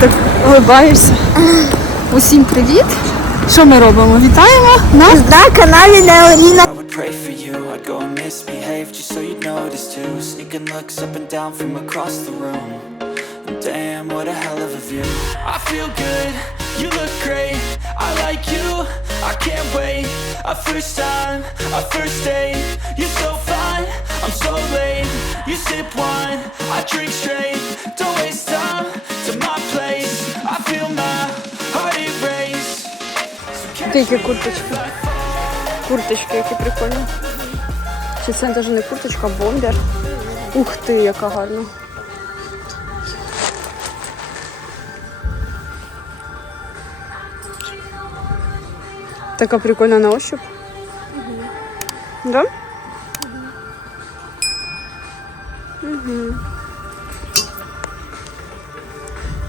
так улибаєшся. Усім привіт! Що ми робимо? Вітаємо нас На каналі Неоріна. Damn, what a hell of a view. I feel good, you look great. I like you, I can't wait. A first time, a first date. You're so fine, I'm so late. You sip wine, I drink straight. Don't waste time me курточки? Курточки, які прикольні. Чи це навіть не курточка, а бомбер. Ух ти, яка гарна. Така прикольна на ощуп. Да? Угу.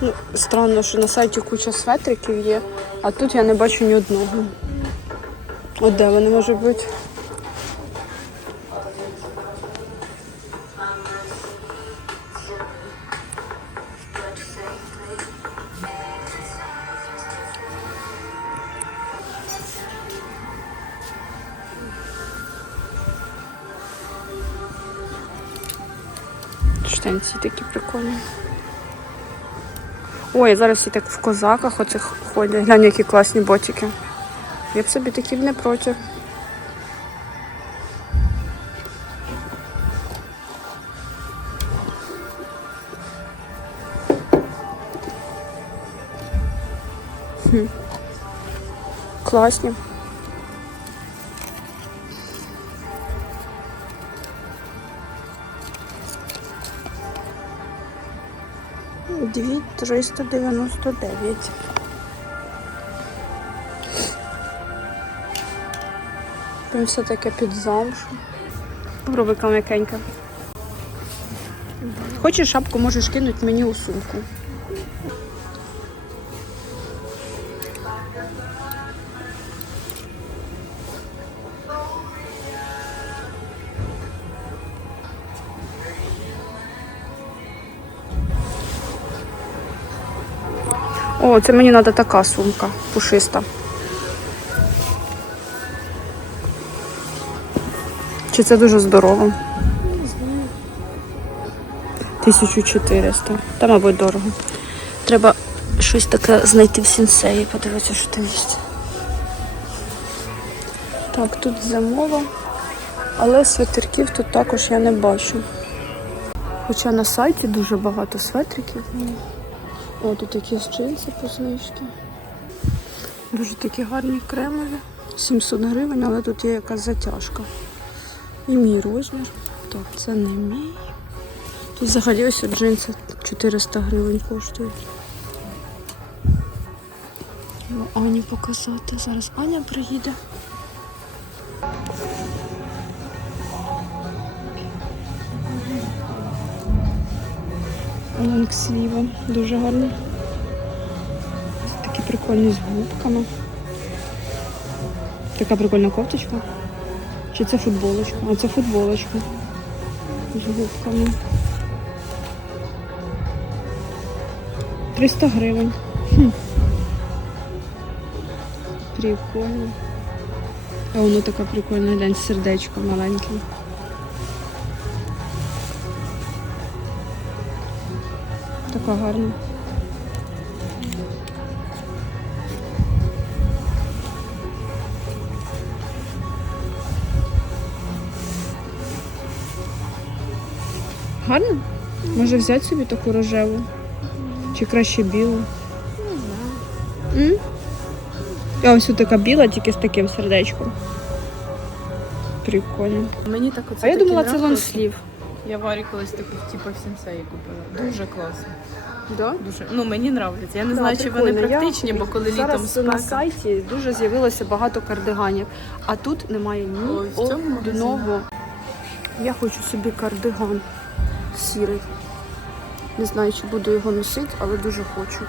Ну, странно, що на сайті куча светриків є, а тут я не бачу ні одного. От де вони можуть бути? Штанці такі прикольні. Ой, зараз всі так в козаках оцих ходять. Глянь, які класні ботики. Я б собі такі б не проти. Класні. Дві триста дев'яносто дев'ять. Прям все таке під замшу. Попробуй м'якенька. Хочеш шапку, можеш кинути мені у сумку. О, це мені треба така сумка, пушиста. Чи це дуже здорово? Не знаю. 1400. Та, мабуть, дорого. Треба щось таке знайти в сінсеї, подивитися, що там є. Так, тут зимова, але светриків тут також я не бачу. Хоча на сайті дуже багато светриків. О, тут якісь джинси по знижці. Дуже такі гарні кремові. 700 гривень, але тут є якась затяжка. І мій розмір. Так, це не мій. Тут взагалі ось джинси 400 гривень коштують. Ані показати. Зараз Аня приїде. Лонгсліва. Дуже гарний. Такі прикольні з губками. Така прикольна кофточка. Чи це футболочка? А це футболочка. З губками. 300 гривень. Хм. Прикольно. А воно така прикольна, глянь, з сердечком Така гарна. Гарно? Може взяти собі таку рожеву? Чи краще білу? Не знаю. А ось така біла, тільки з таким сердечком. Прикольно. Мені так оце А я думала, це лонслів. Я Варі колись таку типу в сенсеї купила. Дуже класно. Да? Дуже. Ну мені подобається. Я не Да, знаю, чи вони практичні, Я бо коли Зараз літом на сайті дуже з'явилося багато кардиганів, а тут немає ні в одного. Я хочу собі кардиган сірий. Не знаю, чи буду його носити, але дуже хочу.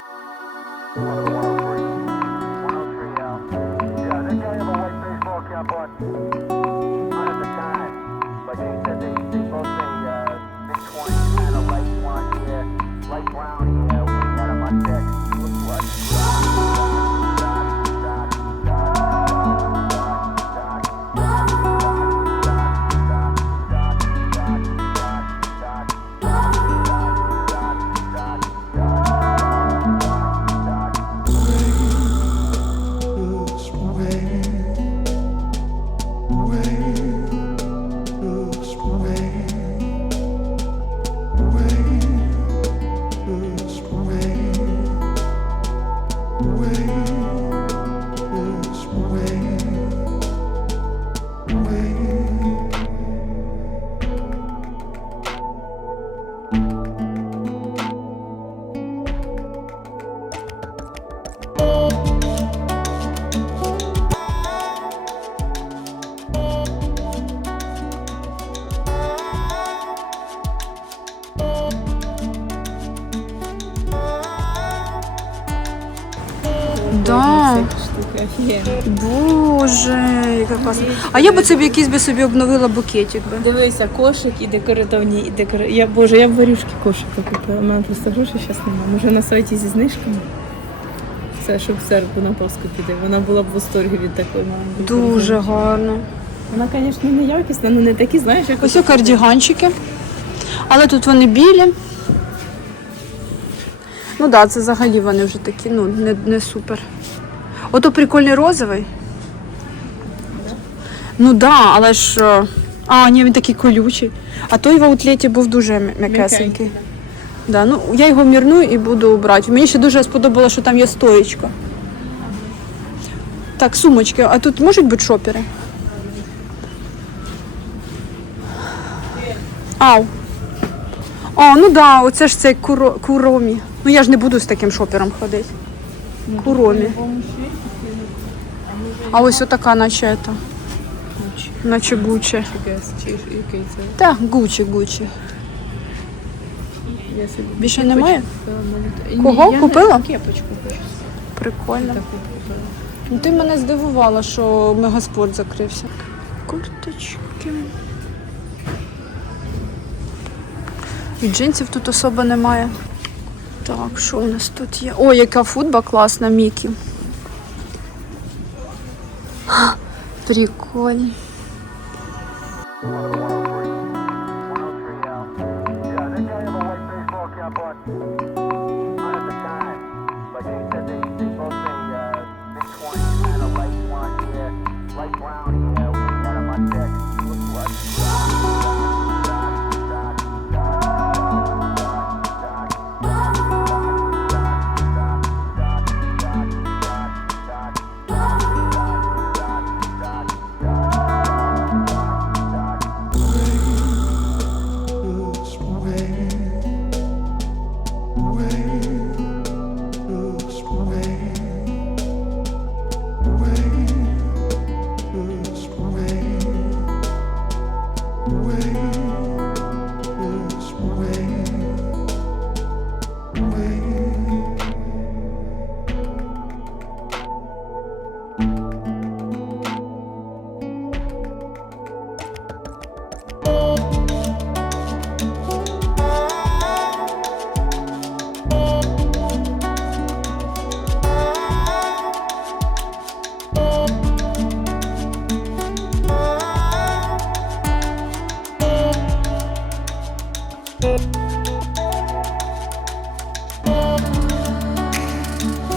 Да. Боже, яка класна. А я б собі якийсь би собі обновила букетик би. Дивися, кошик і декоративні, і декора... Я, Боже, я б варюшки кошика купила. У мене просто грошей зараз немає. Може на сайті зі знижками? Це щоб в церкву на Пасху піти. Вона була б в восторгі від такої маленької. Дуже гарно. Вона, звісно, не якісна, але не такі, знаєш, як Ось кардіганчики. Але тут вони білі. Ну так, да, це взагалі вони вже такі, ну, не, не супер. Ото прикольний розовий. Ну так, да, але ж. е, А, ні, він такий колючий. А той в аутлеті був дуже м'я- м'якесенький. Да, ну, я його мірную і буду брати. Мені ще дуже сподобалося, що там є стоєчка. Так, сумочки. А тут можуть бути шопери? Ау. А, ну да, оце ж цей куро, куромі. Ну я ж не буду з таким шопером ходити. Куромі. А ось отака, наче ета. Наче Гуччі. Якийсь, чи який це. Та, Гуччі, Гуччі. Більше немає? Кого? Купила? Кепочку. Прикольно. Ну ти мене здивувала, що мегаспорт закрився. Курточки. І джинсів тут особо немає. Так, що у нас тут є? О, яка футба класна, Мікі. Прикольно.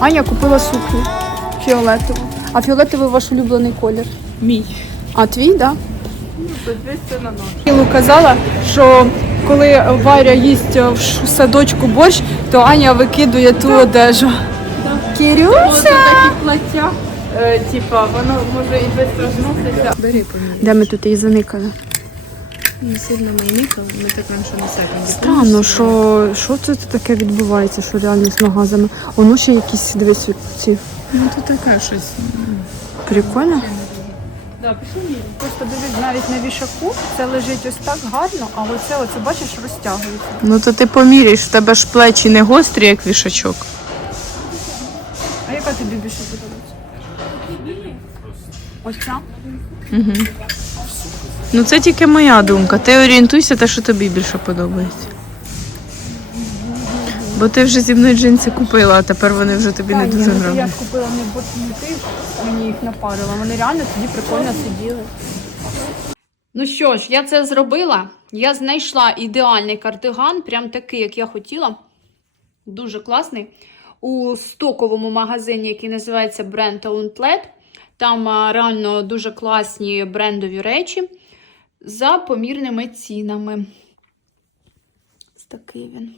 Аня купила сукню фіолетову. А фіолетовий ваш улюблений колір. Мій. А твій, так? Да? Подивися. Ілу казала, що коли Варя їсть в садочку борщ, то Аня викидує ту одежу. Кирюша! такі плаття. Е, типа, воно може і швидко зноситься. Бери. Де ми тут її заникали? Не сильно нікали, ми так раніше на секунді. Странно, що, що це таке відбувається, що реально з магазами. Воно ще якісь дивись ці. Ну то таке щось. Прикольно. Да, пішли. Просто дивись, навіть на вішаку це лежить ось так гарно, а оце, оце бачиш, розтягується. Ну то ти поміряєш, в тебе ж плечі не гострі, як вішачок. А яка тобі більше подобається? Ось ця? Ну це тільки моя думка. Ти орієнтуйся те, що тобі більше подобається. Бо ти вже зі мною джинси купила, а тепер вони вже тобі не Та ні, дуже ну, то Я нравляться. ж купила не бо не ти мені їх напарила. Вони реально тоді прикольно сиділи. Ну що ж, я це зробила. Я знайшла ідеальний кардиган, прям такий, як я хотіла. Дуже класний. У стоковому магазині, який називається Brand Outlet. Там а, реально дуже класні брендові речі за помірними цінами. Такий він.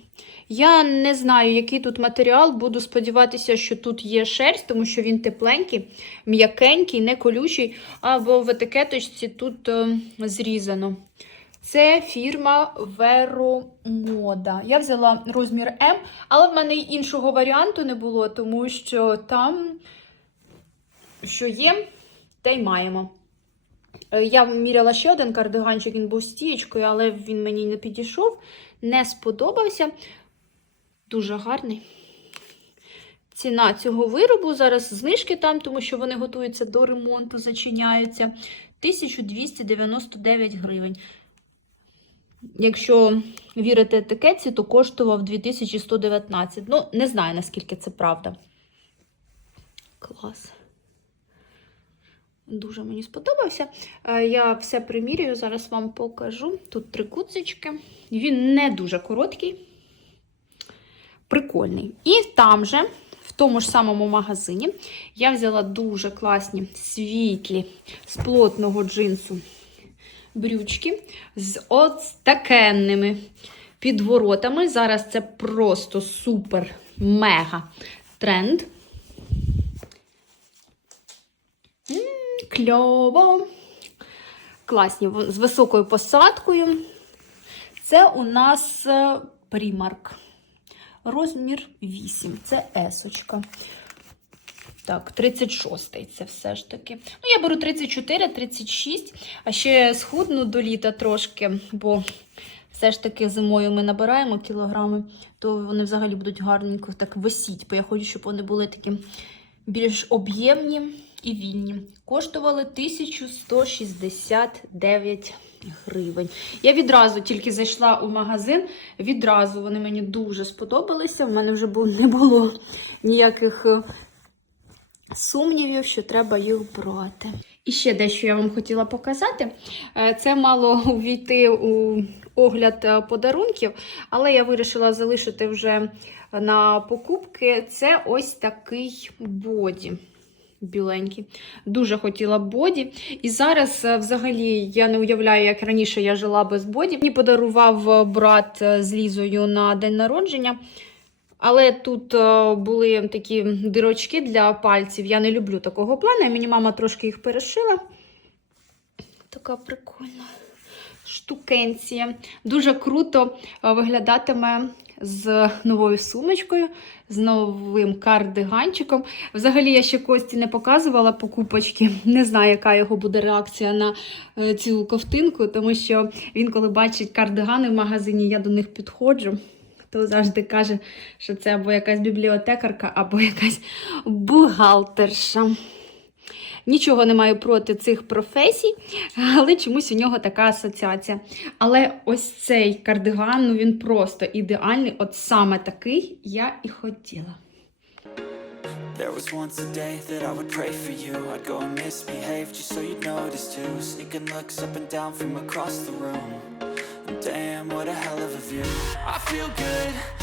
Я не знаю, який тут матеріал. Буду сподіватися, що тут є шерсть, тому що він тепленький, м'якенький, не колючий, або в етикеточці тут е, зрізано. Це фірма Веромода. Я взяла розмір М, але в мене іншого варіанту не було, тому що там, що є, те й маємо. Е, Я міряла ще один кардиганчик, він був стієчкою, але він мені не підійшов, не сподобався. Дуже гарний. ціна цього виробу. Зараз знижки там, тому що вони готуються до ремонту, зачиняються. 1299 гривень. Якщо вірити етикетці, то коштував 2119. Ну, не знаю, наскільки це правда. Клас. Дуже мені сподобався. Е, Я все примірюю, зараз вам покажу. Тут три куцечки. Він не дуже короткий, прикольний. І там же, в тому ж самому магазині, я взяла дуже класні світлі з плотного джинсу брючки з от такенними підворотами. Зараз це просто супер мега тренд. М, Кльово. Класні, з високою посадкою. Це у нас е, Primark. Розмір 8. Це есочка. Так, 36-й це все ж таки. Ну, я беру 34, 36, а ще схудну до літа трошки, бо все ж таки зимою ми набираємо кілограми, то вони взагалі будуть гарненько так висіть, бо я хочу, щоб вони були такі більш об'ємні і вільні. Коштували 1169 гривень. Я відразу тільки зайшла у магазин, відразу вони мені дуже сподобалися. У мене вже не було ніяких е, сумнівів, що треба їх брати. І ще дещо я вам хотіла показати. Е, Це мало увійти у огляд е, подарунків, але я вирішила залишити вже на покупки. Це ось такий боді. Біленький. Дуже хотіла боді. І зараз, е, взагалі, я не уявляю, як раніше я жила без боді. Мені подарував е, брат е, з Лізою на день народження. Але тут були такі дирочки для пальців. Я не люблю такого плану. і Мені мама трошки їх перешила. Така прикольна штукенція. Дуже круто виглядатиме з новою сумочкою, з новим кардиганчиком. Взагалі, я ще Кості не показувала покупочки. Не знаю, яка його буде реакція на е, цю ковтинку, тому що він, коли бачить кардигани в магазині, я до них підходжу то завжди каже, що це або якась бібліотекарка, або якась бухгалтерша. Нічого не маю проти цих професій, але чомусь у нього така асоціація. Але ось цей кардиган, ну він просто ідеальний. От саме такий я і хотіла. There was once a day that I would pray for you I'd go and misbehave just so you'd notice too Sneaking looks up and down from across the room Damn, what a hell of a view I feel good,